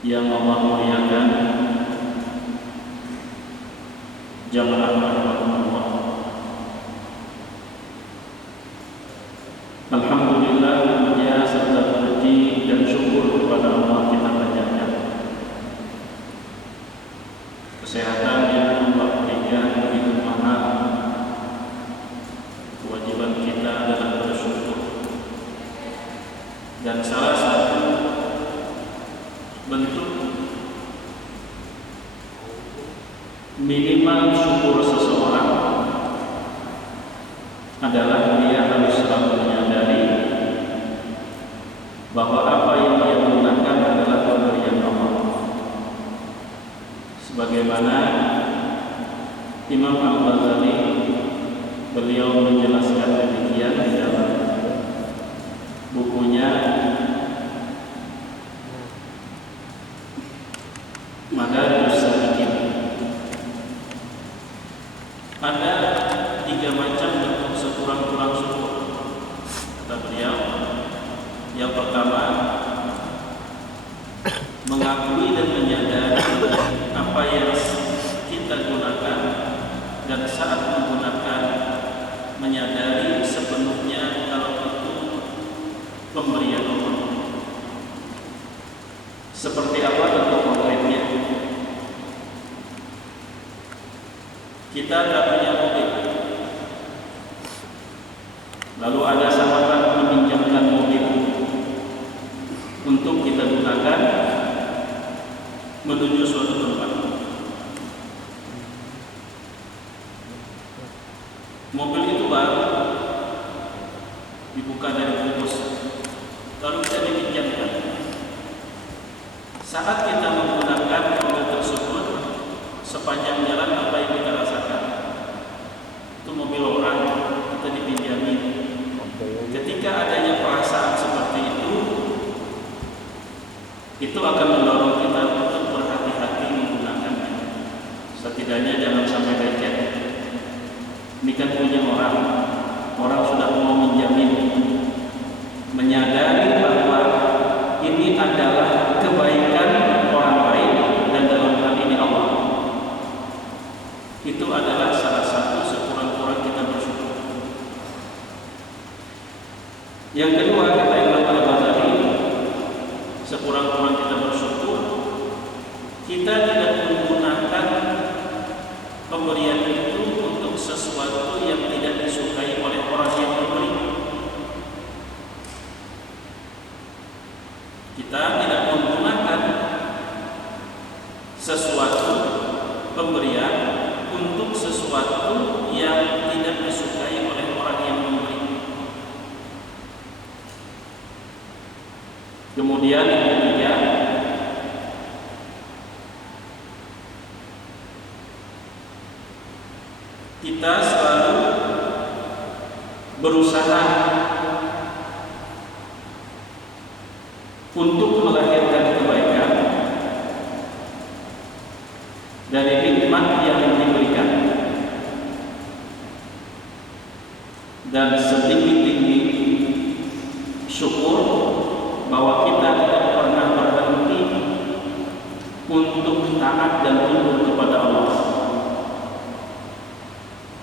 yang Allah muliakan, jamaah rahmatullah. Alhamdulillah, puja serta puji dan syukur kepada Allah kita panjatkan. Kesehatan yang Allah berikan begitu mahal, kewajiban kita adalah bersyukur. Dan salah satu bentuk minimal syukur seseorang adalah dia harus selalu menyadari bahwa apa yang dia gunakan adalah pemberian Allah. Sebagaimana Imam Al-Ghazali beliau menjelaskan demikian di dalam bukunya Madarijus Salikin. Ada 3 macam bentuk sekurang-kurang syukur, kata beliau. Yang pertama, mengakui dan menyadari apa yang kita gunakan, dan saat menggunakan menyadari sepenuhnya kalau itu pemberian Allah. Seperti apa bentuk konkretnya? Kita tidak punya mobil, lalu ada sahabat meminjamkan mobil untuk kita gunakan menuju suatu tempat. Mobil itu baru dibuka dari bungkus, lalu kita dipinjamkan. Saat kita menggunakan mobil tersebut, sepanjang jalan apa yang kita rasakan? Itu mobil orang, kita dipinjami. Ketika adanya perasaan seperti itu akan mendorong kita untuk berhati-hati menggunakannya. Setidaknya jangan sampai lecet. Ini kan punya orang sudah mau menjamin, menyadari bahwa ini adalah kebaikan orang lain dan dalam hal ini Allah. Itu adalah salah satu sekurang-kurang kita bersyukur. Yang kedua, kata Imam Al-Ghazali, sekurang-kurang kita bersyukur, kita tidak menggunakan pemberian itu untuk sesuatu yang tidak disukai oleh orang yang memberi. Kita tidak menggunakan sesuatu pemberian untuk sesuatu yang tidak disukai oleh orang yang memberi. Kemudian yang ketiga, kita selalu berusaha untuk melahirkan kebaikan dari nikmat yang diberikan, dan setinggi-tinggi syukur bahwa kita tidak pernah berhenti untuk taat dan tunduk kepada Allah.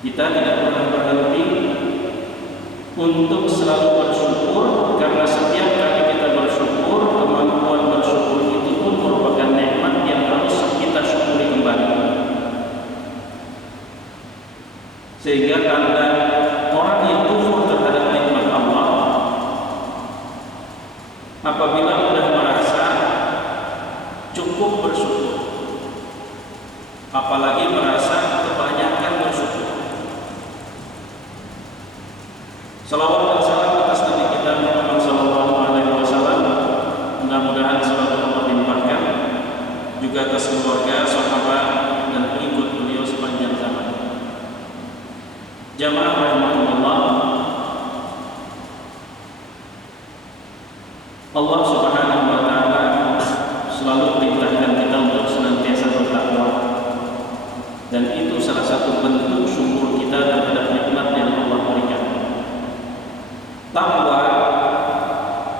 Kita tidak pernah berhenti untuk selalu bersyukur, karena setiap kali kita bersyukur, kemampuan bersyukur itu pun merupakan nikmat yang harus kita syukuri kembali. Sehingga tanda orang yang kufur terhadap nikmat Allah apabila sudah merasa cukup bersyukur, apalagi merasa kebanyakan bersyukur. Salawat dan salam atas Nabi kita Muhammad sallallahu alaihi wasallam, mudah-mudahan selalu Allah limpahkan, juga atas keluarga, sahabat dan pengikut beliau sepanjang zaman. Jamaah rahmatullah, Allah Subhanahu wa taala selalu perintahkan kita untuk senantiasa bertakwa, dan itu salah satu bentuk syukur kita terhadap nikmat yang Allah berikan. Takwa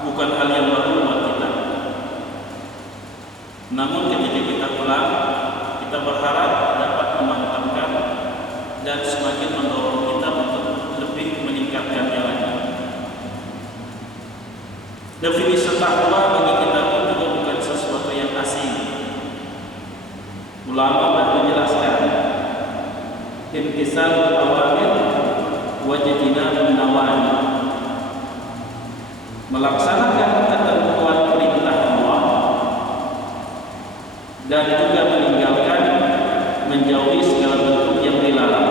bukan hal yang baru buat kita. kita berharap dapat memantapkan dan semakin mendorong kita untuk lebih meningkatkannya lagi. Definisi takwa bagi kita pun juga bukan sesuatu yang asing. Ulama telah menjelaskan imtisalul awamir wa ijtinabun nawahi, melaksanakan ketentuan perintah Allah dan juga meninggalkan, menjauhi segala bentuk yang dilarang.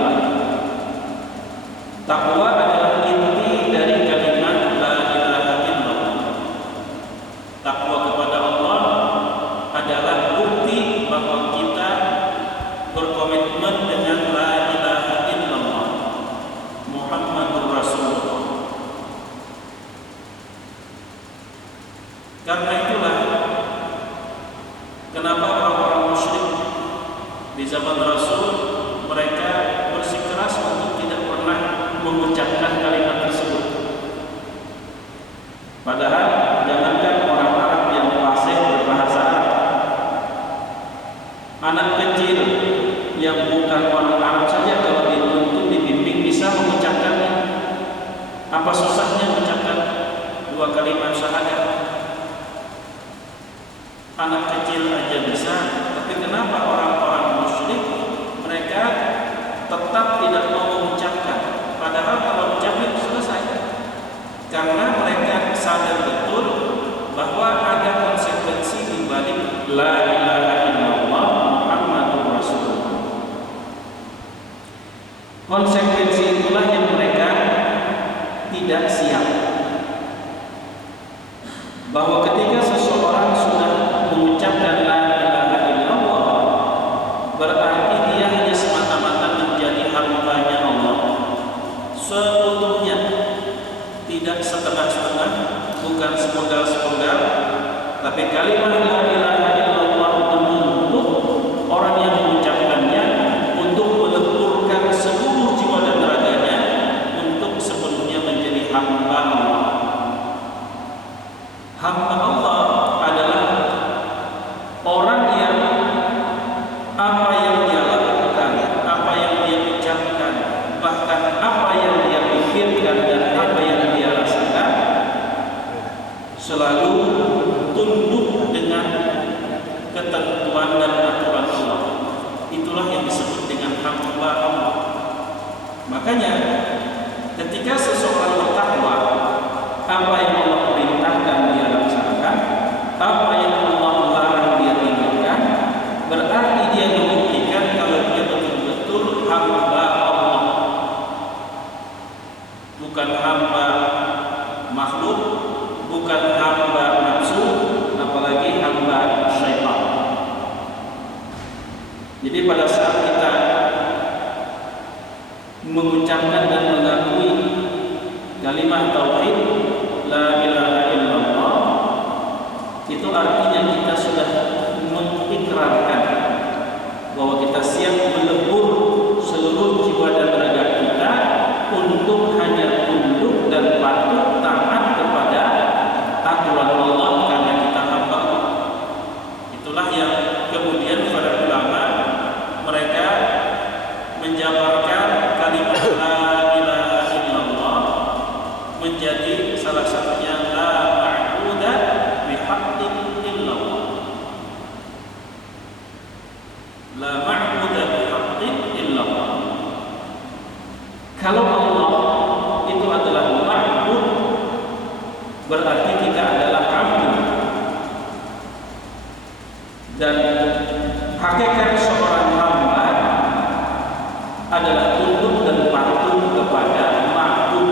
Takwa adalah inti dari kalimat la ilaha illallah. Takwa kepada Allah adalah bukti bahwa kita berkomitmen dengan la ilaha illallah Muhammadur Rasulullah. Karena itulah kenapa orang-orang musyrik di zaman Rasul mereka bersikeras untuk tidak pernah mengucapkan kalimat tersebut. Padahal jangankan orang Arab yang fasih berbahasa Arab, anak kecil yang bukan orang Arab saja kalau dituntut dibimbing bisa mengucapkannya. Apa susahnya mengucapkan dua kalimat syahadat? Anak kecil aja bisa, tapi kenapa orang-orang musyrik mereka tetap tidak mau mengucapkan? Padahal kalau ucapin selesai. Karena mereka sadar betul bahwa ada konsekuensi di balik la ilaha illallah Muhammadur Rasulullah. Konsekuensi itulah yang mereka tidak siap. Bahwa ketika seseorang sudah mengucapkan la ilaha illallah, berarti dia hanya semata-mata menjadi hamba-Nya Allah seutuhnya, tidak setengah-setengah, bukan sepenggal-sepenggal, tapi kalimat la ilaha illallah itu untuk orang yang mengucapkannya untuk meleburkan seluruh jiwa dan raganya untuk sepenuhnya menjadi hamba Allah. Hamba Allah adalah orang yang apa yang dia lakukan, apa yang dia ucapkan, bahkan apa yang dia pikirkan dan apa yang dia rasakan selalu tunduk dengan ketentuan dan aturan Allah. Itulah yang disebut dengan hamba Allah. Makanya ketika seseorang bertakwa, apa yang Allah perintahkan dia laksanakan, apa yang Allah larang dia tinggalkan, berarti dia membuktikan kalau dia betul-betul hamba Allah, bukan hamba makhluk, bukan hamba nafsu, apalagi hamba syaitan. Jadi pada saat kita mengucapkan dan mengakui kalimat tauhid la ilaha illallah, itu artinya kita sudah mengikrarkan bahwa kita siap melebur seluruh jiwa dan raga kita untuk hanya tunduk dan patuh taat kepada aturan Allah karena kita hamba Allah. Itulah yang kemudian para ulama mereka menjabarkan kalimat la ilaha illallah menjadi salah satunya la ma'buda bihaqqin illallah. La ma'buda bihaqqin illallah. Kalau Allah itu adalah ma'bud, berarti kita adalah abd. Dan hakikat seorang hamba adalah tunduk dan patuh kepada ma'bud.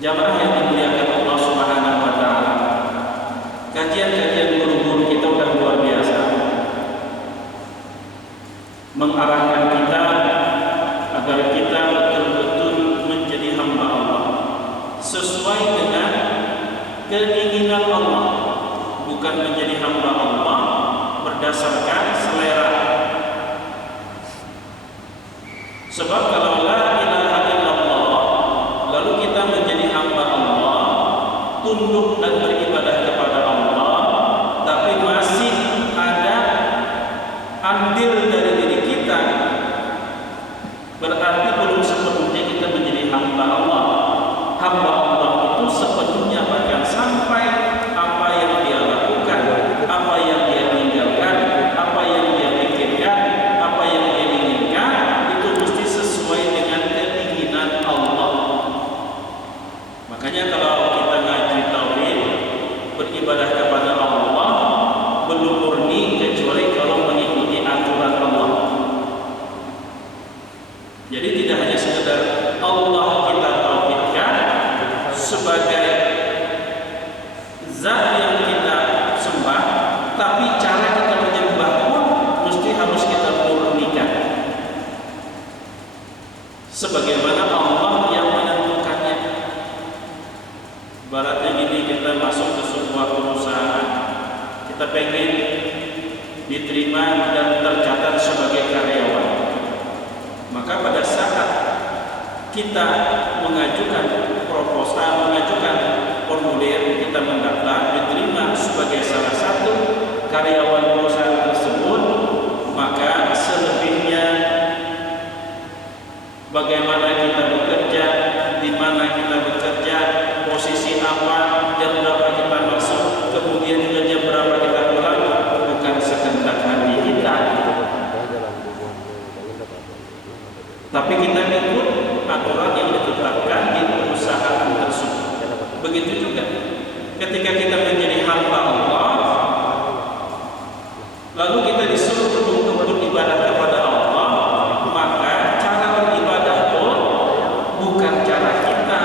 Jamaah yang dimuliakan Allah Subhanahu wa taala, kajian-kajian guru-guru kita sudah luar biasa mengarahkan kita agar kita betul-betul menjadi hamba Allah sesuai dengan keinginan Allah, bukan menjadi hamba Allah berdasarkan selera. Sebab kalau la ilaha illallah lalu kita menjadi hamba Allah, tunduk dan beribadah kepada Allah, tapi masih diterima dan tercatat sebagai karyawan. Maka pada saat kita mengajukan proposal, mengajukan formulir, kita mendaftar, diterima sebagai salah satu karyawan perusahaan tersebut, maka selebihnya bagaimana kita bekerja, di mana kita bekerja, posisi apa, jam berapa kita masuk, kemudian juga jam berapa kita pulang, bukan sekehendak hati kita, tapi kita ikut aturan yang ditetapkan di perusahaan tersebut. Begitu juga ketika kita menjadi hamba Allah, lalu kita disuruh untuk beribadah kepada Allah, maka cara beribadah pun bukan cara kita.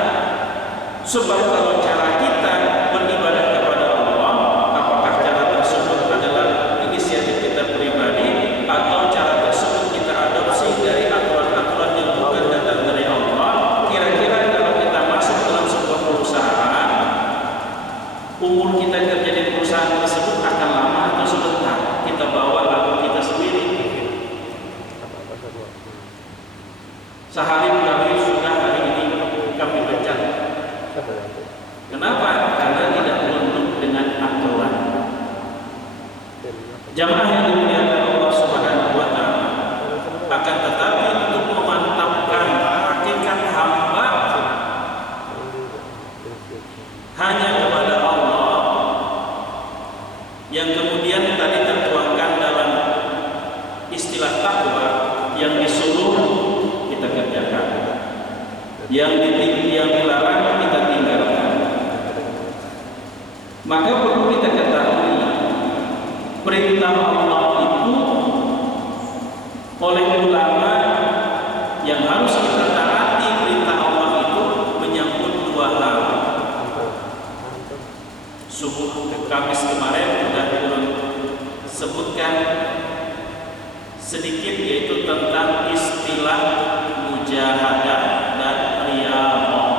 Sebab kalau cara kita beribadah kepada Allah, apakah cara tersebut adalah inisiatif kita pribadi atau cara tersebut kita adopsi dari aturan-aturan yang bukan datang dari Allah? Kira-kira kalau kita masuk dalam sebuah perusahaan, umur kita kerja di perusahaan tersebut akan lama atau sebentar? Kita bawa lagu kita sendiri. Sehari kami sudah hari ini kami pecat. Kenapa? Karena tidak tunduk dengan aturan. Jamaah yang dimuliakan Allah Subhanahu wa taala, akan tetapi untuk memantapkan hakikat hamba hanya kepada Allah, yang kemudian tadi tertuangkan dalam istilah takwa, yang disuruh kita kerjakan, yang dilarang kita tinggalkan. Maka perlu kita ketahui, perintah Allah itu oleh ulama yang harus kita taati, perintah Allah itu menyangkut dua hal. Subuh Kamis kemarin sudah turun sebutkan sedikit, yaitu tentang istilah mujahadah dan riyadhah.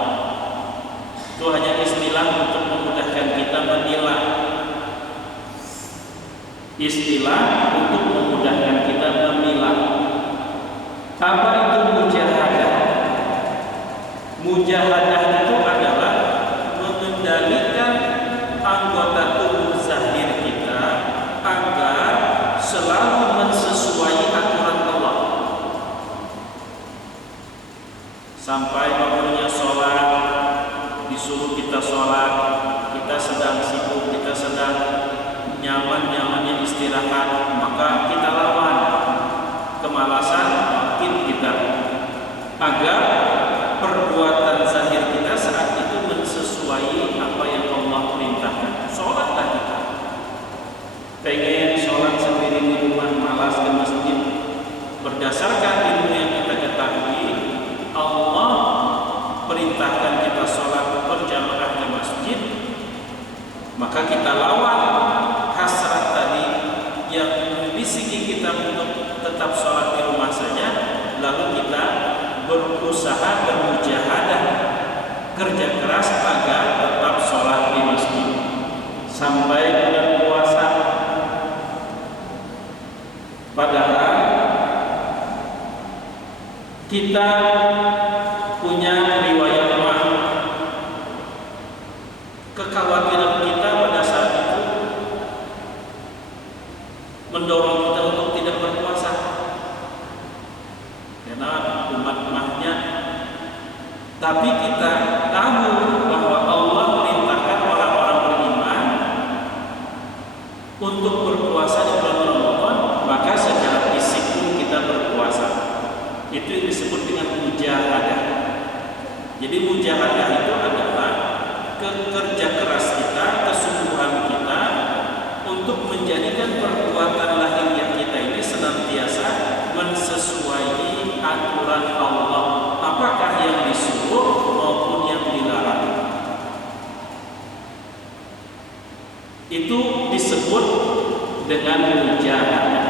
Itu hanya istilah untuk memudahkan kita memilah. Istilah untuk memudahkan kita memilah. Apa itu mujahadah? Mujahadah itu adalah mengendalikan anggota tubuh zahir kita agar selalu mensesuai aturan Allah. Sampai waktunya sholat, disuruh kita sholat, kita sedang sibuk, kita sedang nyaman-nyamannya istirahat, maka kita lawan kemalasan bangkit kita, agar perbuatan zahir kita saat itu mensesuai apa yang Allah perintahkan. Sholatlah kita. Pengen sholat sendiri di rumah, malas ke masjid, berdasarkan ilmu yang kita ketahui, Allah perintahkan kita sholat berjamaah ke masjid, maka kita lawan hasrat tadi yang membisiki kita untuk tetap sholat di rumah saja, lalu kita berusaha bermujahadah, kerja keras agar tetap sholat di masjid sampai bulan puasa. Padahal kita punya riwayat mah, kekhawatiran kita pada saat itu mendorong kita untuk tidak berpuasa, karena umat mahnya. Tapi kita tahu bahwa Allah merintahkan orang-orang beriman untuk berpuasa di bulan Ramadan, maka secara fisik pun kita berpuasa. Itu yang disebut dengan mujahadah. Jadi mujahadah itu adalah kerja keras kita, kesungguhan kita untuk menjadikan perbuatan lahiriah kita ini senantiasa mensesuaikan aturan Allah, apakah yang disuruh maupun yang dilarang. Itu disebut dengan mujahadah.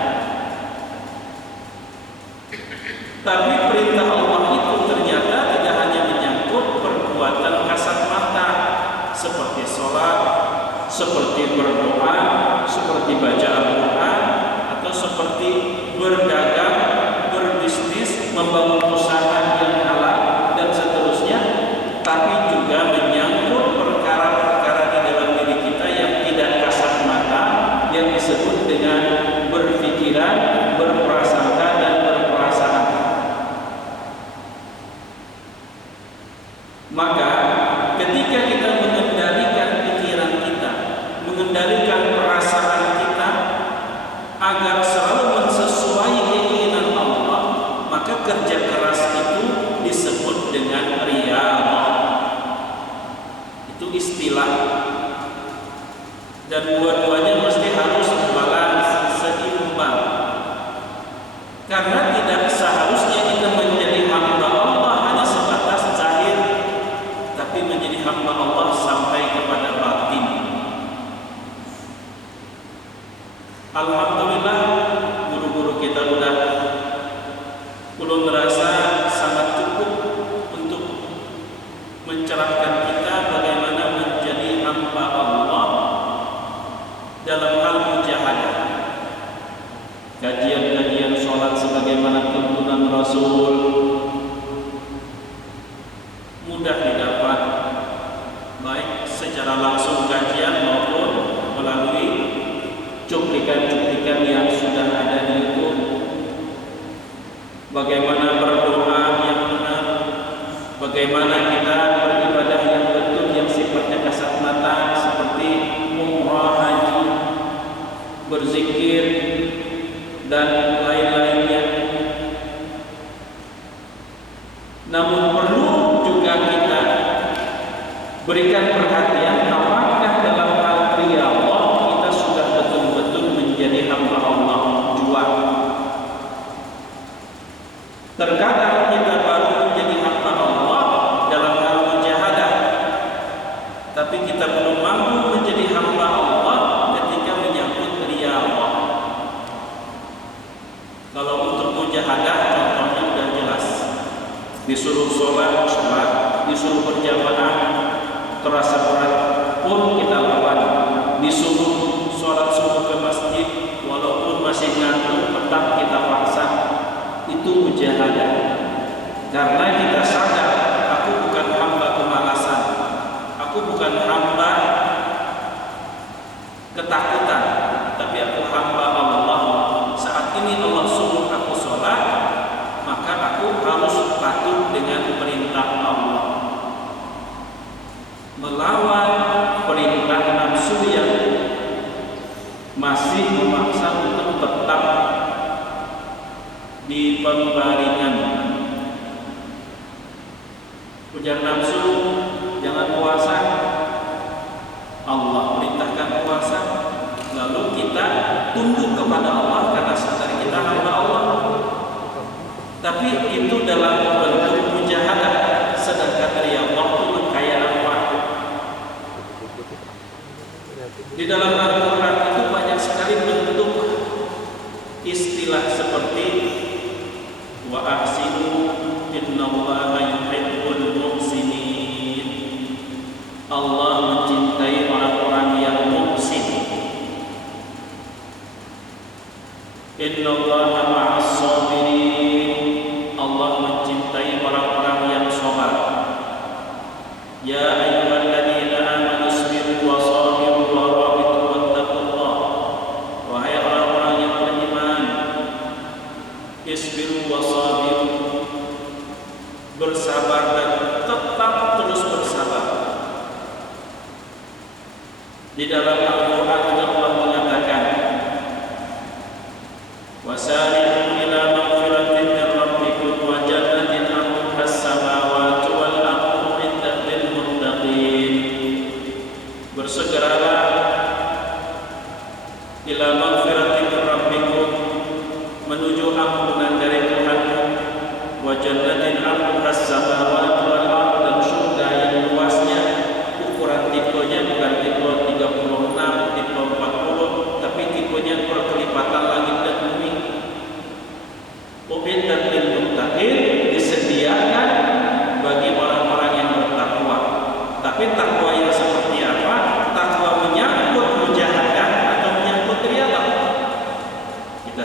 Tapi perintah Allah itu ternyata tidak hanya menyangkut perbuatan kasat mata seperti sholat, seperti berdoa, seperti seperti baca Al-Quran atau seperti berdagang, berbisnis, membangun usaha yang halal dan seterusnya, tapi juga menyangkut perkara-perkara di dalam diri kita yang tidak kasat mata, yang disebut dengan berpikiran, berprasangka dan berperasaan. Maka ketika kita mengendalikan pikiran kita, mengendalikan perasaan kita agar selalu mensesuaikan keinginan Allah, maka kerja keras itu disebut dengan riyadhah. Itu istilah, dan dua-duanya mesti harus balance, seimbang. Karena tidak seharusnya kita menjadi hamba Allah hanya sebatas zahir, tapi menjadi hamba Allah sampai kepada batin. Alhamdulillah, guru-guru kita belum merasa sangat cukup untuk mencerahkan kita bagaimana menjadi hamba Allah dalam hal mujahadah. Kajian-kajian sholat sebagaimana tuntunan Rasul mudah didapat, baik secara langsung kajian maupun melalui cuplikan-cuplikan yang sudah ada di YouTube. Bagaimana berdoa yang benar, bagaimana kita beribadah yang betul, yang sifatnya kasat mata seperti umrah, haji, berzikir dan lain-lainnya. Namun perlu juga kita berikan perhatian apakah dalam hal riyadhah kita sudah betul-betul menjadi hamba Allah jua. Terkadang kita baru menjadi hamba Allah dalam hal mujahadah, tapi kita belum mampu menjadi hamba Allah ketika menyangkut riyadhah. Kalau untuk mujahadah contohnya sudah jelas, disuruh sholat, disuruh berjamaah terasa berat pun kita lawan, disuruh sholat subuh ke masjid walaupun masih ngantuk tetap kita paksa. Itu mujahadah, karena kita sadar aku bukan hamba kemalasan, aku bukan hamba ketakutan, tapi aku hamba Allah. Saat ini Allah suruh aku sholat, maka aku harus patuh dengan perintah Allah, melawan perintah nafsu yang masih memaksa untuk tetap di pembaringan. Ujar nafsu, jangan puasa, Allah perintahkan puasa, lalu kita tunduk kepada Allah karena sadar kita hamba Allah. Tapi itu dalam bentuk mujahadah, sedangkan riyadhah itu kayak apa? Di dalam Al-Quran itu banyak sekali bentuk istilah seperti wa ahsinu innallaha yuhibbul muhsinin. Allah mencintai orang-orang yang muhsin. Innallaha ma'as sabirin. Allah mencintai orang-orang yang sabar. Ya ayyuhalladzina amanu isbiru wa sabiru wa rabitu wattaqullah. Wahai orang-orang yang beriman, isbiru wa sabiru, bersabar dan tetap terus bersabar. Di dalam Al-Quran juga Allah mengatakan, wasari'u ila maghfiratin min rabbikum wa jannatin 'arduha as-samawati wal ardu 'iddat lil muttaqin. Bersegeralah ila maghfiratin min rabbikum, menuju ampunan dari Tuhanmu, wa jannatin 'arduha as-samawati wal ardu, dan surga yang luasnya ukuran tipenya bukan tipe 36, tipe 40, tapi tipenya perkelipatan langit dan bumi.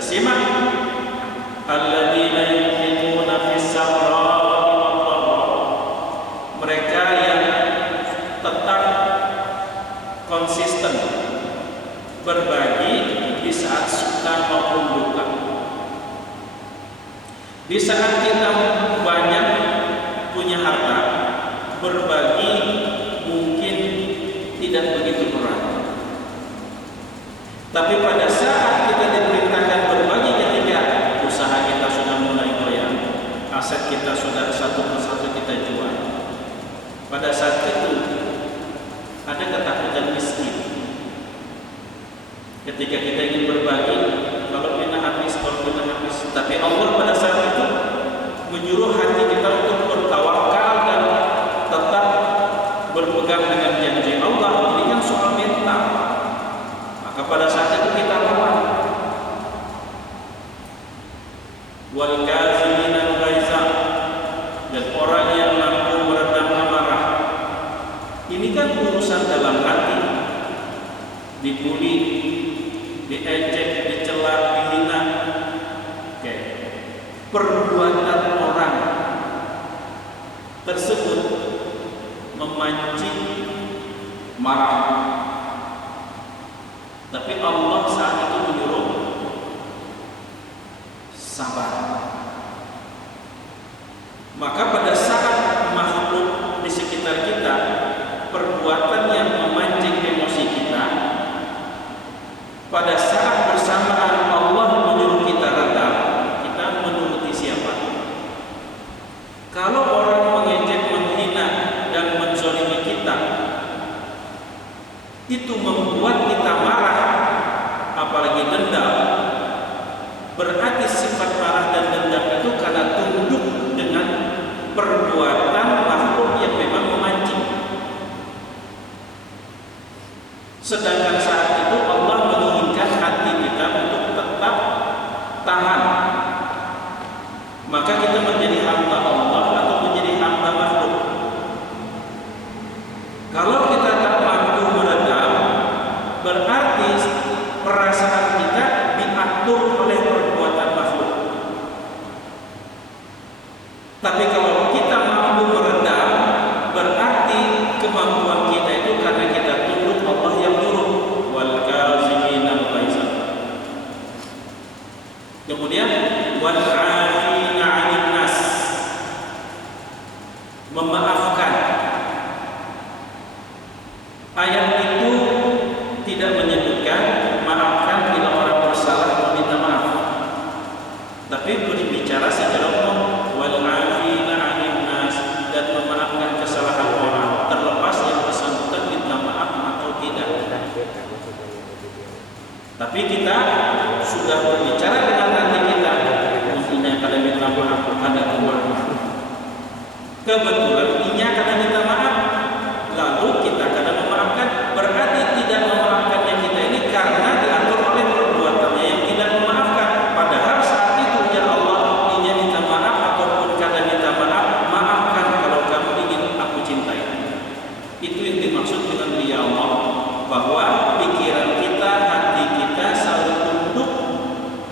simak, alladzina yunfiquna fis sarra'i wad dharra, mereka yang tetap konsisten berbagi di saat suka maupun duka. Di saat kita banyak punya harta, berbagi mungkin tidak begitu berat. Tapi pada saat kita diperintahkan berbagi ketika usaha kita sudah mulai goyang, aset kita sudah satu persatu kita jual, pada saat itu ada ketakutan miskin. Ketika kita ingin berbagi, kalau kita habis, tapi Allah pada saat itu menyuruh hati kita untuk bertawakal dan tetap berpegang dengan janji Allah. Ini kan soal mental. Maka pada saat itu kita lawan. Wal kaziminal ghaiza, dan orang yang mampu meredam amarah. Ini kan urusan dalam hati. Dibuli, diejek, dicela, dihina. Oke. Perbuatan orang tersebut memancing marah. Tapi Allah saat itu menyuruh sabar. Maka pada saat makhluk di sekitar kita perbuatan yang memancing emosi kita, pada saat bersamaan Allah menyuruh kita redam, kita menuruti siapa? Kalau orang mengejek, menghina dan menzalimi kita, itu membuat kita marah, apalagi dendam, berarti sifat marah dan dendam itu karena tunduk dengan perbuatan makhluk yang memang memancing. Sedangkan saat itu Allah menginginkan hati kita untuk tetap tahan. Maka kita menjadi hamba Allah atau menjadi hamba makhluk. Kalau kita tak mampu meredam, berarti perasaan kita diatur oleh perbuatan makhluk. Tapi kalau kita mampu meredam, berarti kemampuan kita itu karena kita tunduk Allah yang nyuruh. Wal kaziminal ghaiza. Kemudian wal 'afina 'anil nas, memaafkan. Ayat itu tidak menyebutkan maafkan bila orang bersalah meminta maaf, tapi berbicara secara umum wal 'afina 'anil nas, dan memaafkan kesalahan orang terlepas yang bersangkutan minta maaf atau tidak. Tapi kita sudah berbicara dengan hati kita, mestinya kada minta maaf, ada maaf. Kebetulan inya kada minta maaf, lalu kita kada memaafkan, berarti tidak memaafkannya kita ini karena diatur oleh perbuatannya yang tidak memaafkan. Padahal saat itu ya Allah, inya minta maaf ataupun kada minta maaf, maafkan kalau kamu ingin aku cintai. Itu yang dimaksud dengan ya Allah, bahwa pikiran kita, hati kita selalu tunduk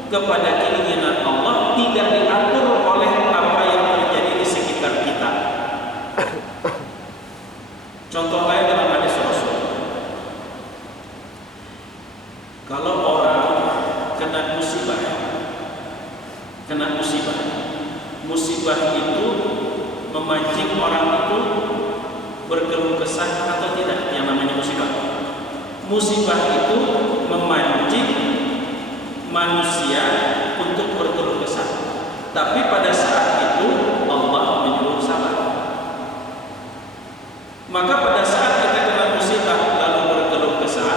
kepada keinginan Allah, tidak diatur oleh apa yang terjadi di sekitar kita. Contoh lain dalam hadis Rasul, kalau orang kena musibah itu memancing orang itu berkeluh kesah atau tidak, yang namanya musibah. Musibah itu memancing manusia untuk berkeluh kesah. Tapi pada saat itu Allah menyuruh sabar. Maka pada saat kita kena musibah lalu berkeluh kesah,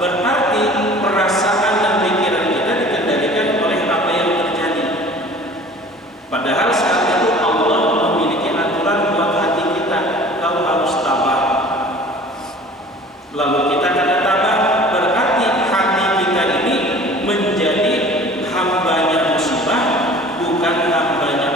berarti perasaan dan pikiran kita dikendalikan oleh apa yang terjadi. Padahal saat itu Allah memiliki aturan buat hati kita, kau harus tabah. Lalu kita kada tabah, berarti hati kita ini menjadi hambanya musibah, bukan hambanya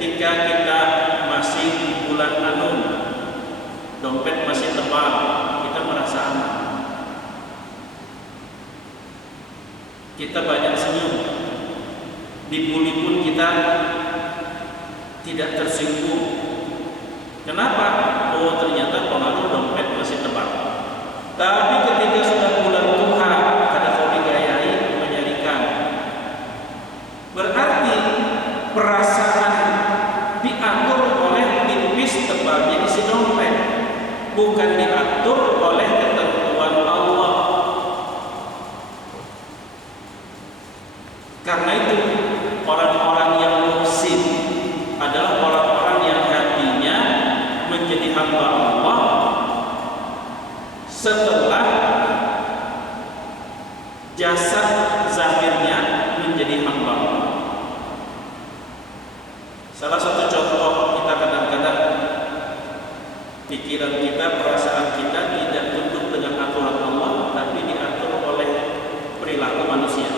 ketika kita masih di bulan Anum, dompet masih tebal, kita merasa aman. Kita banyak senyum, dibully pun kita tidak tersinggung. Kenapa? Oh, ternyata pengaruh dompet masih tebal. Tapi ketika sudah bulan Tuhan, kada kau digayai, menyarikan. Berarti perasaan diatur oleh tipis tebalnya isi dompet, bukan diatur oleh ketentuan Allah. Karena itu orang-orang yang muhsin adalah orang-orang yang hatinya menjadi hamba Allah setelah jasad zahirnya menjadi hamba Allah. Salah satu contoh, kita kadang-kadang pikiran kita, perasaan kita tidak tunduk dengan aturan Allah, tapi diatur oleh perilaku manusia.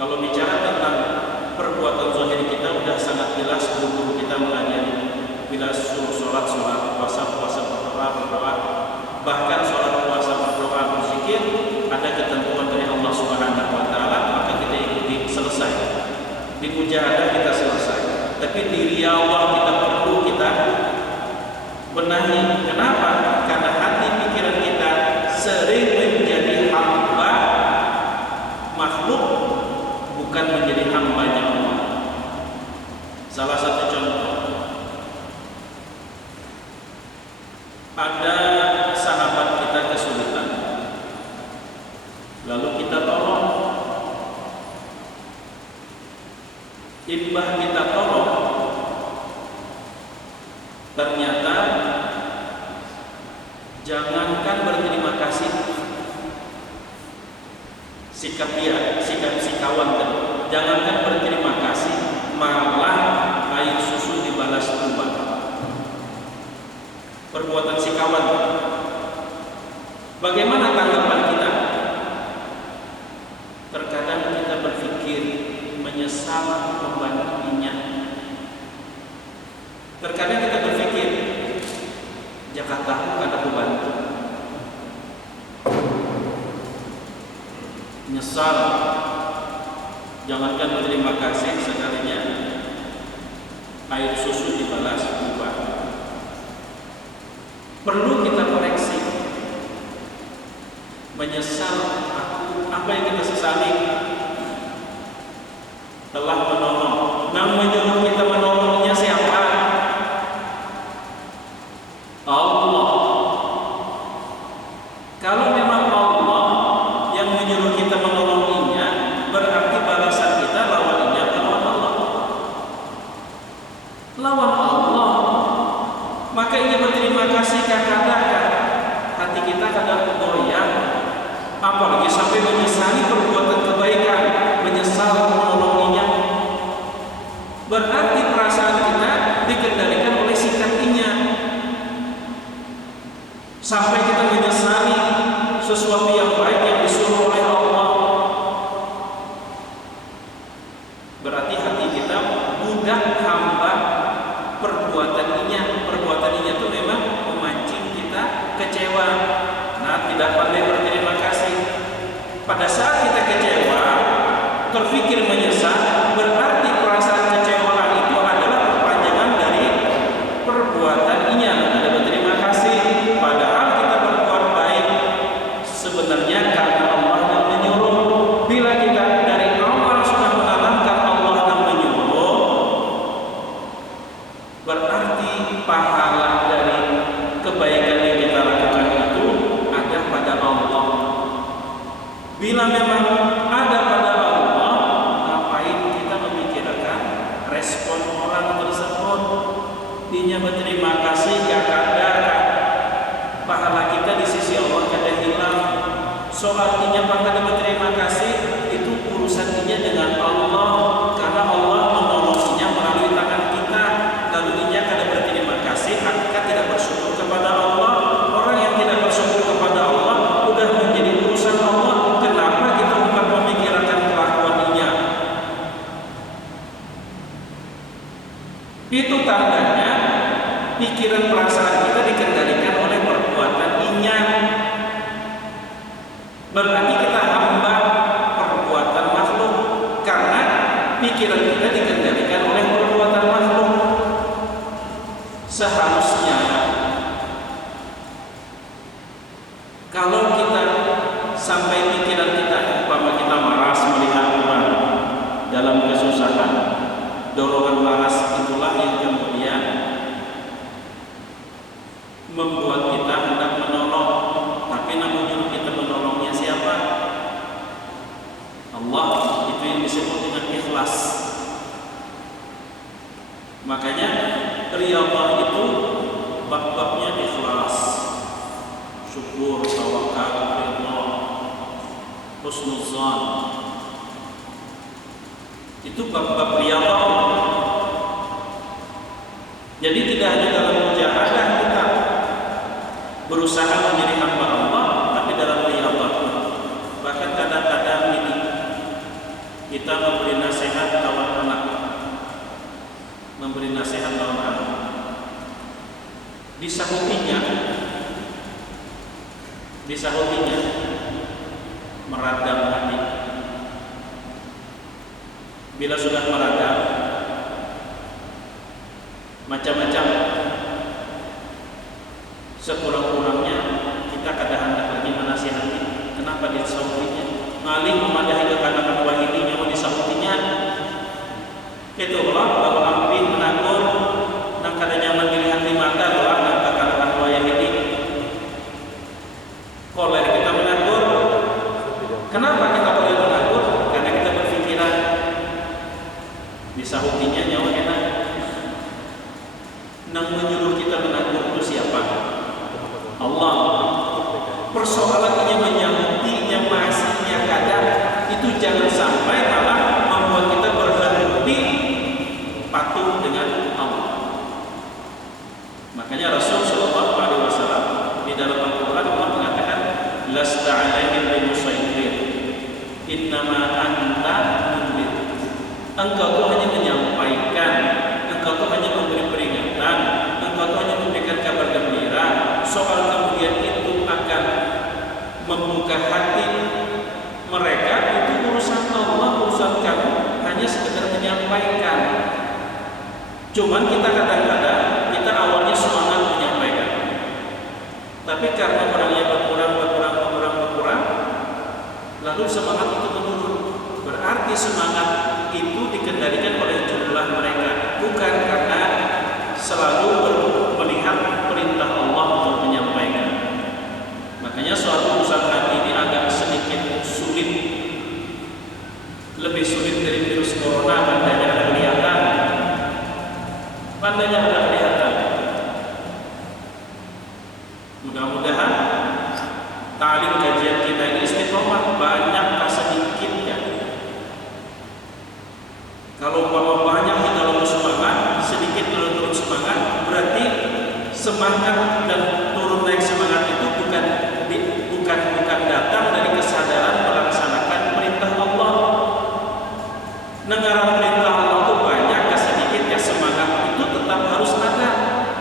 Kalau bicara tentang perbuatan zahir kita sudah sangat jelas, guru kita mengajari. Bila suruh sholat, puasa, berdoa, bahkan sholat, puasa, berdoa, berzikir, ada ketentuan dari Allah Subhanahu wa Ta'ala, maka kita ikuti, selesai. Di mujahadah kita selesai. Tapi di riyadhah kita perlu kita benahi. Kenapa? Karena hati pikiran kita sering menjadi hamba makhluk, bukan menjadi hambanya Allah. Salah satu contoh, ada sahabat kita kesulitan, lalu kita tolong. Imbah kita tolong, ternyata jangankan berterima kasih, sikap dia, sikap si kawan tadi, jangankan berterima kasih, malah air susu dibalas tumbang. Perbuatan si kawan. Bagaimana tanggapan kita? Terkadang kita berpikir menyesal membantunya. Terkadang kita berpikir, Jakarta kada aku bantu. Menyesal, jangankan berterima kasih, sekalinya air susu dibalas ubah. Perlu kita koreksi. Menyesal aku, apa yang kita sesali? Telah menolong. Yang menyuruh kita menolongnya siapa? Allah. Kalau memang Allah yang menyuruh kita menolonginya, berarti balasan kita lawannya lawan Allah. Lawan Allah. Maka ini berterima kasih kadang-kadang hati kita kadang goyang, apalagi sampai menyesali perbuatan kebaikan, menyesal menolonginya. Berarti perasaan kita dikendalikan oleh sikapnya. Sampai kita menyesali sesuatu yang baik yang disuruh oleh Allah. Berarti hati kita budak hamba perbuatannya. Perbuatannya itu memang memancing kita kecewa. Nah, tidak pandai berterima kasih. Pada saat kita kecewa, terfikir menyesal, berarti perasaan kecewaan itu adalah perpanjangan dari perbuatannya. Ada berterima kasih, padahal kita berbuat baik sebenarnya karena Allah yang menyuruh. Bila kita dari awal sudah menanamkan Allah yang menyuruh, berarti pahala dari kebaikan yang kita lakukan itu ada pada Allah. Bila memang ada pada Allah, ngapain kita memikirkan respon orang tersebut? Dinya berterima kasih gak ada, pahala kita di sisi Allah kada hilang. Soal dinya kada berterima kasih itu urusannya dengan Allah, karena Allah menolongnya melalui tangan kita. Lalu dinya kada berterima kasih, hakikat tidak bersyukur kepada Allah. Orang yang tidak bersyukur kepada Allah udah menjadi urusan Allah. Kenapa kita bukan memikirkan kelakuannya? Itu tandanya pikiran perasaan kita dikendalikan oleh perbuatan ingat. Berarti kita hamba perbuatan makhluk, karena pikiran kita dikendalikan oleh perbuatan makhluk. Seharusnya kalau kita sampai pikiran kita, umpama kita malas melihat orang dalam kesusahan, dorongan malas itulah yang kemudian membuat kita hendak menolong. Tapi namun juru kita menolongnya siapa? Allah. Itu yang disebut dengan ikhlas. Makanya riyadhah itu bab-babnya ikhlas, syukur, tawakal, ridha, husnuzan. Itu bab-bab riyadhah. Jadi tidak hanya dalam mujahadah kita berusaha menjadi hamba Allah, tapi dalam riyadhah. Bahkan kadang-kadang ini kita memberi nasihat kawan anak, memberi nasihat kawan anak, disahutinya meradam hati. Bila sudah meradam, macam-macam, sekurang-kurangnya kita kadang hendak lagi menasihati. Kenapa disahutinya? Ngalih memadahi kekanakan wahidi nyawa disahutinya. Itu Allah bahwa ampih menakur nang kada nyaman dilihat di mata doa nang kekanakan wahidi. Koler kita menakur. Kenapa kita boleh menakur? Karena kita berpikiran disahutinya nyawa enak. Nang menyuruh kita menakur itu siapa? Allah. Persoalannya menyahutinya masihnya kadang itu jangan sampai malah membuat kita berhenti patuh dengan Allah. Makanya Rasul Shallallahu Alaihi Wasallam di dalam Al-Quran Allah mengatakan, lasta alaihim bimusaitir, innama anta mundir. Engkau itu hanya menyampaikan, engkau itu hanya memberi peringatan, engkau itu hanya memberikan kabar gembira. Soal kemudian itu akan membuka hati mereka, itu urusan Allah, urusan kamu. Hanya sekedar menyampaikan. Cuman kita kadang-kadang kita awalnya semangat menyampaikan, tapi karena orangnya berkurang, lalu semangat itu menurun. Berarti semangat itu dikendalikan oleh jumlah mereka, bukan karena selalu melihat perintah Allah untuk menyampaikan. Makanya soal urusan hati ini agak sedikit sulit, lebih sulit dari virus corona. Pandanya ada kelihatan, Mudah-mudahan ta'lim kajian kita ini istiqomah, banyak tak sedikitnya. Kalau umpama banyak kita lalu semangat, sedikit lalu turun semangat, berarti semangat dan turun naik semangat itu bukan datang dari kesadaran melaksanakan perintah Allah. Negara perintah Allah itu banyak, sedikit ya, semangat itu tetap harus ada.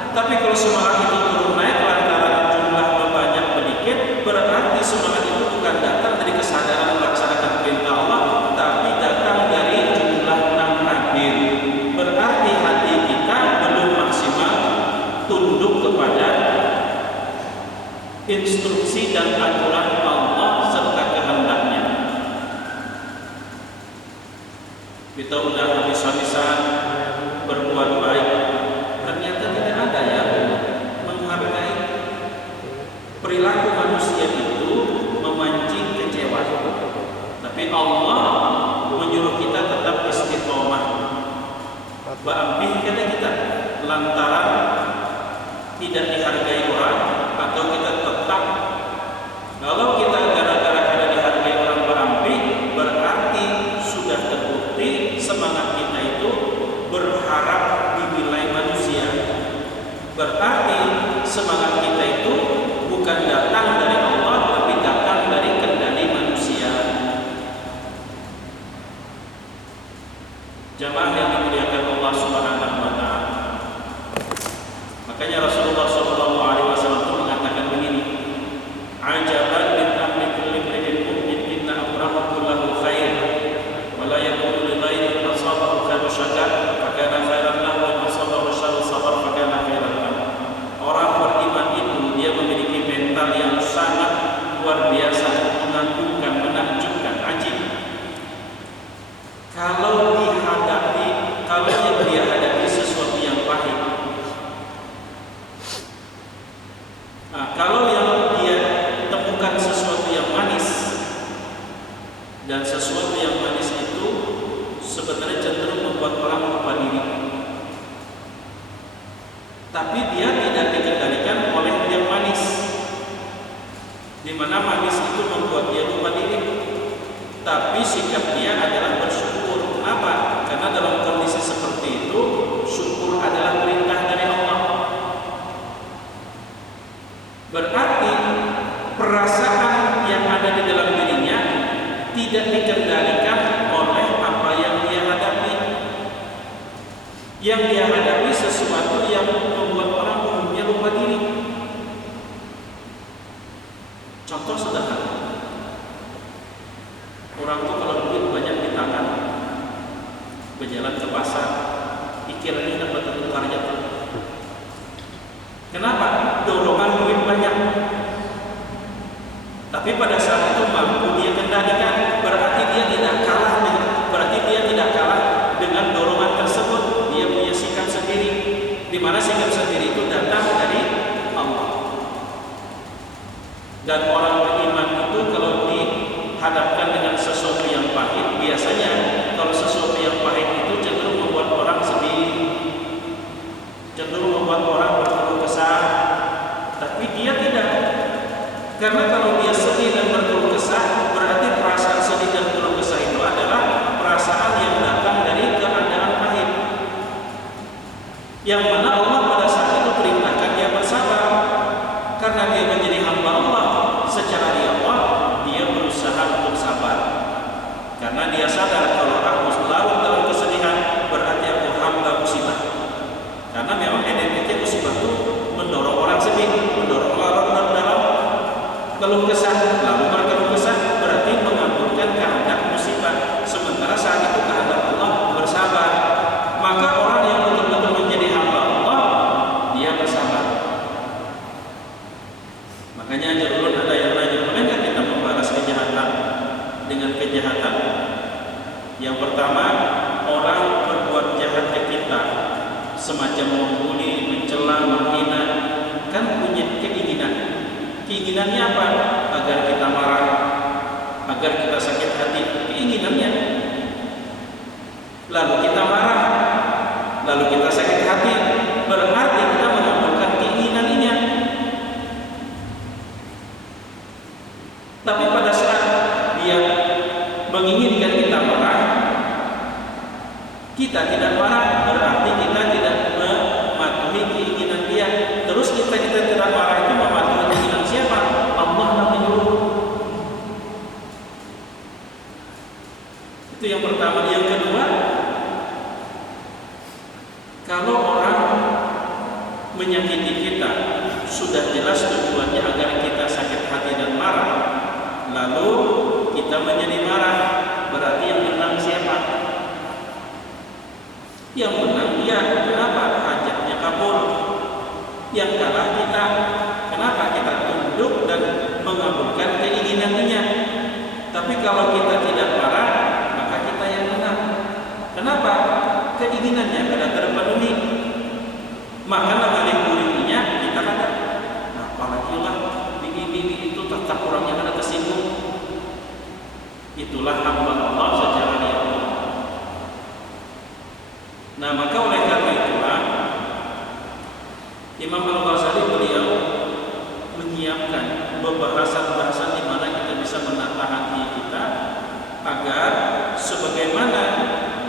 Tapi kalau semangat itu turun naik lantaran jumlah banyak sedikit, berarti semangat itu bukan datang dari kesadaran melaksanakan perintah Allah, tapi datang dari jumlah yang hadir. Berarti hati kita belum maksimal tunduk kepada instruksi dan aturan Allah serta kehendaknya. Kita udah habis-habisan berbuat baik, ternyata tidak ada yang menghargai. Perilaku manusia itu memancing kecewa, tapi Allah menyuruh kita tetap istiqomah. Ba'ampih kata kita lantaran tidak dihargai orang, atau kita tetap, kalau kita gara-gara tidak dihargai orang beramping, berarti sudah terbukti semangat kita itu berharap dinilai manusia. Berarti semangat kita itu bukan datang dari Allah, tapi datang dari kendali manusia. Jamaah yang dimuliakan Allah Subhanahu wa Ta'ala, Makanya Rasulullah SAW itu mengatakan begini, ajaban min amri kulli imrin mu'min inna amrahu kullahu khair wa la yakunu li ghairi asabahu khairu syakar fa kana khairan lahu wa asabahu syarru sabar fa kana khairan lahu. Orang beriman itu dia memiliki mental yang sangat luar biasa, mengagumkan, menakjubkan, ajib. Kalau yang dia hadapi sesuatu yang pahit, kalau yang dia temukan sesuatu yang manis, dan sesuatu yang manis itu sebenarnya cenderung membuat orang lupa diri, tapi dia tidak dikendalikan oleh yang manis, di mana manis itu membuat dia lupa diri, tapi sikap dia adalah bersyukur. Kenapa? Karena dalam kondisi seperti itu, syukur adalah perintah dari Allah. Berarti perasaan yang ada di dalam dirinya tidak dikendalikan oleh apa yang dia hadapi. Yang dia hadapi sesuatu yang membuat orang umumnya lupa diri. Contoh sederhana, orang tuh kalau duit banyak di tangan, berjalan ke pasar, pikirannya dapat tertukarnya. Kenapa? Dorongan duit banyak. Tapi pada saat itu mampu dia kendalikan, berarti dia tidak kalah dengan dorongan tersebut. Dia punya sikap sendiri, di mana sikap sendiri itu datang dari Allah. Dan orang beriman itu kalau dihadapkan dengan sesuatu yang pahit, biasanya kalau sesuatu yang pahit itu cenderung membuat orang sedih, cenderung membuat orang berkeluh kesah. Tapi dia tidak, karena kalau dia sedih dan berkeluh kesah, berarti perasaan sedih dan berkeluh kesah itu adalah perasaan yang datang dari keadaan pahit, yang mana Allah pada saat itu perintahkan dia bersabar. Karena dia menjadi hamba Allah, secara dia berusaha untuk sabar, karena dia sadar kalau aku larut dalam kesedihan berarti aku hamba musibah. Karena memang identitas musibah itu mendorong orang sedih, mendorong orang dalam keluh kesah. Lalu berkeluh kesah berarti mengambilkan kehendak musibah, sementara saat itu kehendak Allah bersabar. Maka orang yang betul-betul menjadi hamba Allah, dia bersabar. Makanya dulu ada yang nanya, boleh nggak kita membalas kejahatan dengan kejahatan? Yang pertama, orang berbuat jahat ke kita, semacam membuli, mencela, menghina, kan punya keinginan. Keinginannya apa? Agar kita marah, agar kita sakit hati. Keinginannya. Lalu kita marah, lalu kita sakit hati, berarti kita mengabulkan keinginannya. Tapi pada saat dia menginginkan kita marah, kita tidak marah, berarti kita tidak mematuhi keinginan dia. Terus kita tidak marah itu mematuhi keinginan siapa? Allah yang menyuruh. Itu yang pertama. Yang kedua, kalau orang menyakiti kita, sudah jelas tujuannya agar kita sakit hati dan marah, lalu kita menjadi marah, berarti yang menang siapa? Yang menang dia. Kenapa? Hajatnya kabur. Yang kalah kita. Kenapa? Kita tunduk dan mengabulkan keinginannya. Tapi kalau kita tidak marah, maka kita yang menang. Kenapa? Keinginannya tidak terpenuhi. Maka namanya kurinya kita kata, apalagi lah ini itu tetap kurangnya ada tersinggung. Itulah hamba Allah secara dia. Nah, maka oleh karena itulah Imam Al-Ghazali beliau menyiapkan pembahasan-bahasan di mana kita bisa menata hati kita agar sebagaimana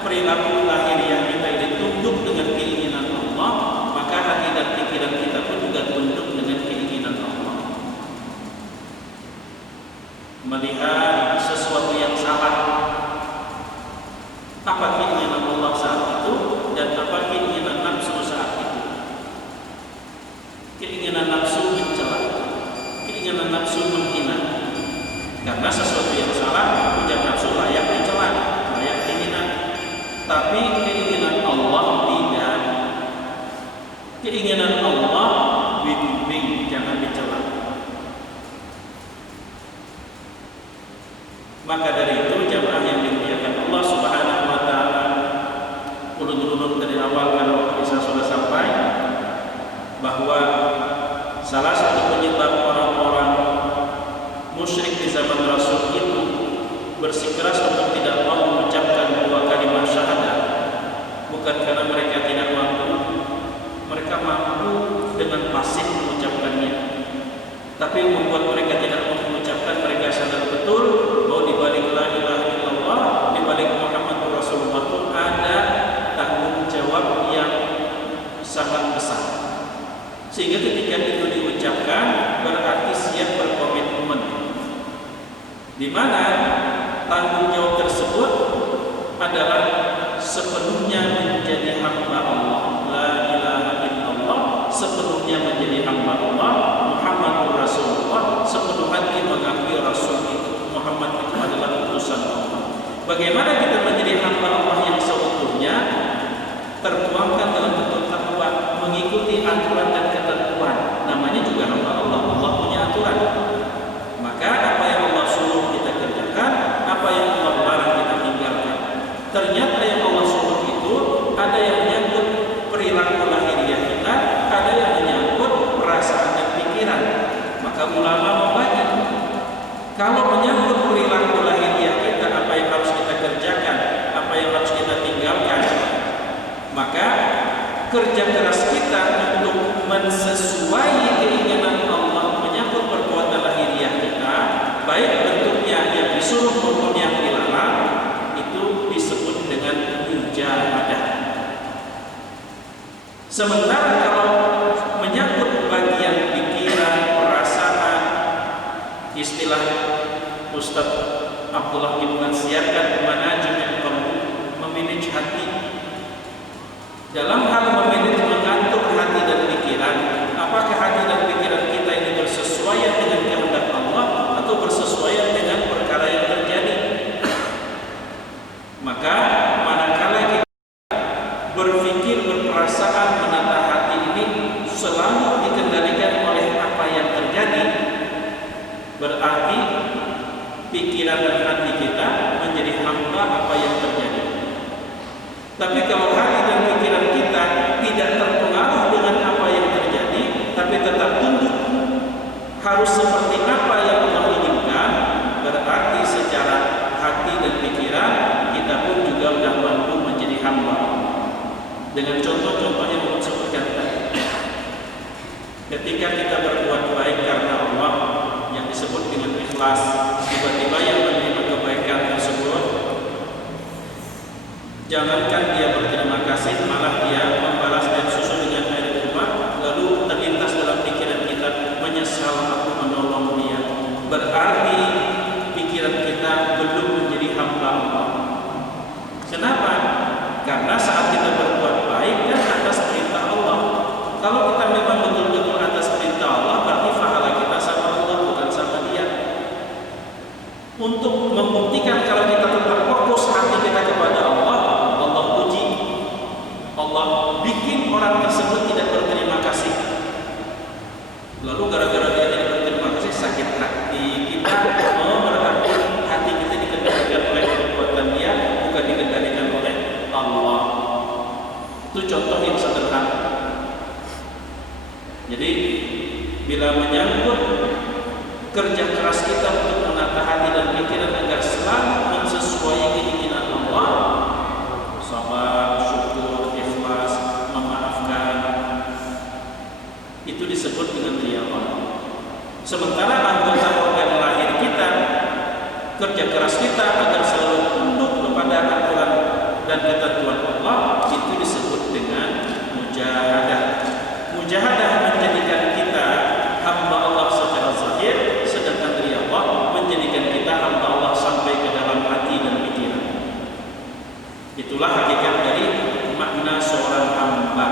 perilaku lahiriah kita ini tunduk dengan keinginan Allah, maka hati dan pikiran kita pun juga tunduk dengan keinginan Allah. Melihat sesuatu yang salah, apa keinginan Allah saat itu dan apa keinginan nafsu saat itu. Allah tidak. Keinginan Allah bimbing, jangan dicela. Maka dari itu jamaah yang dimuliakan Allah Subhanahu wa taala, ulun-ulun dari awal kalau bisa sudah sampai bahwa salah satu penyebab orang-orang musyrik di zaman Rasul itu bersikeras untuk tidak mau mengucapkan dua kalimat syahadat, bukan karena mereka tidak mampu, mereka mampu dengan pasif mengucapkannya, tapi membuat mereka tidak mau mengucapkan, mereka sadar betul bahwa di balik la ilaha illallah, di balik Muhammadur Rasulullah itu ada tanggung jawab yang sangat besar, sehingga ketika itu diucapkan berarti siap berkomitmen, di mana tanggung jawab tersebut adalah sepenuhnya menjadi hamba Allah, la ilaha illallah, sepenuhnya menjadi hamba Allah, Muhammadur Rasulullah, sepenuh hati mengakui Rasul itu, Muhammad itu adalah utusan Allah. Bagaimana kita menjadi hamba Allah yang seutuhnya? Tertuangkan dalam bentuk takwa, mengikuti aturan dan ketentuan. Namanya juga hamba Allah. Allah punya aturan. Maka apa yang Allah suruh kita kerjakan, apa yang Allah larang kita tinggalkan. Ternyata yang Allah suruh itu ada yang menyangkut perilaku lahiriah kita, ada yang menyangkut perasaan dan pikiran. Maka ulama membagi. Kalau menyangkut perilaku lahiriah kita, apa yang harus kita kerjakan, apa yang harus kita tinggalkan, maka kerja keras kita untuk mensesuaikan keinginan Allah menyangkut perbuatan lahiriah kita, baik bentuknya yang disuruh maupun yang dilarang, itu disebut dengan mujahadah. Sementara kalau menyangkut bagian pikiran, perasaan, istilah Ustaz Abdullah bin Siarkan manajemen memanage hati. Dalam hal memanage, mengatur hati dan pikiran, apakah hati dan pikiran kita ini bersesuaian dengan kehendak Allah atau bersesuaian dengan perkara yang terjadi? Maka manakala kita berpikir, berperasaan, menata hati ini selalu dikendalikan oleh apa yang terjadi, berarti pikiran dan hati kita menjadi hamba apa yang terjadi. Tapi kalau hati dan pikiran kita tidak terpengaruh dengan apa yang terjadi, tapi tetap tunduk harus seperti apa yang Allah inginkan, berarti secara hati dan pikiran kita pun juga sudah mampu menjadi hamba. Dengan contoh-contoh yang saya sebutkan tadi, ketika kita berbuat baik karena Allah yang disebut dengan ikhlas, tiba-tiba yang menerima kebaikan tersebut, jangankan dia berterima kasih, malah dia membalas dan susul dengan air kurma, lalu terlintas dalam pikiran kita, menyesal aku menolong dia. Berarti pikiran kita belum menjadi hamba Allah. Kenapa? Karena saat kita berbuat baik dan atas perintah Allah. Kalau kita memang betul-betul atas perintah Allah, berarti pahala kita sama Allah, bukan sama dia. Untuk membuktikan kalau kita tetap fokus hati kita kepada Allah, Allah uji, Allah bikin orang tersebut tidak berterima kasih. Lalu gara-gara dia tidak berterima kasih, sakit hati kita. Berarti hati kita dikendalikan oleh perbuatan dia, bukan dikendalikan oleh Allah. Itu contoh yang sederhana. Jadi bila menyangkut kerja keras kita untuk menata hati dan pikiran agar selalu mensesuaikan keinginan Allah, sabar, syukur, ikhlas, memaafkan, itu disebut dengan riyadhah. Sementara anggota organ lahir kita, kerja keras kita agar selalu tunduk kepada aturan dan ketentuan Allah, itu disebut dengan mujahadah. Mujahadah menjadikan kita hamba Allah secara zahir, sedangkan riyadhah menjadikan kita hamba Allah sampai ke dalam hati dan pikiran. Itulah hakikat dari makna seorang hamba,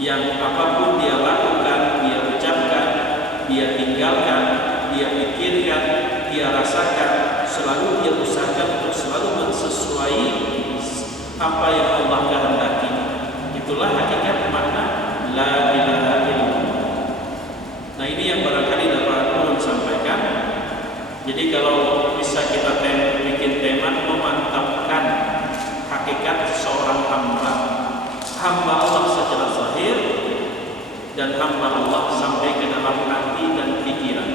yang apapun dia lakukan, dia ucapkan, dia tinggalkan, dia pikirkan, dia rasakan, selalu apa yang Allah kehendaki. Itulah hakikat makna la ilaha illallah. Nah, ini yang barangkali dapat Ulun sampaikan. Jadi kalau bisa kita bikin tema memantapkan hakikat seorang hamba Allah secara zahir dan hamba Allah sampai ke dalam hati dan pikiran.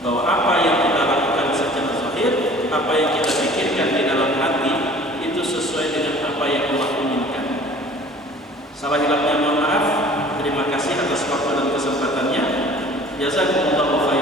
Bahwa apa yang kita lakukan secara zahir, apa yang kita pikirkan di dalam hati itu sesuai dengan apa yang Allah inginkan. Salah hilapnya mohon maaf. Terima kasih atas waktu dan kesempatannya. Jazakumullahu khairan.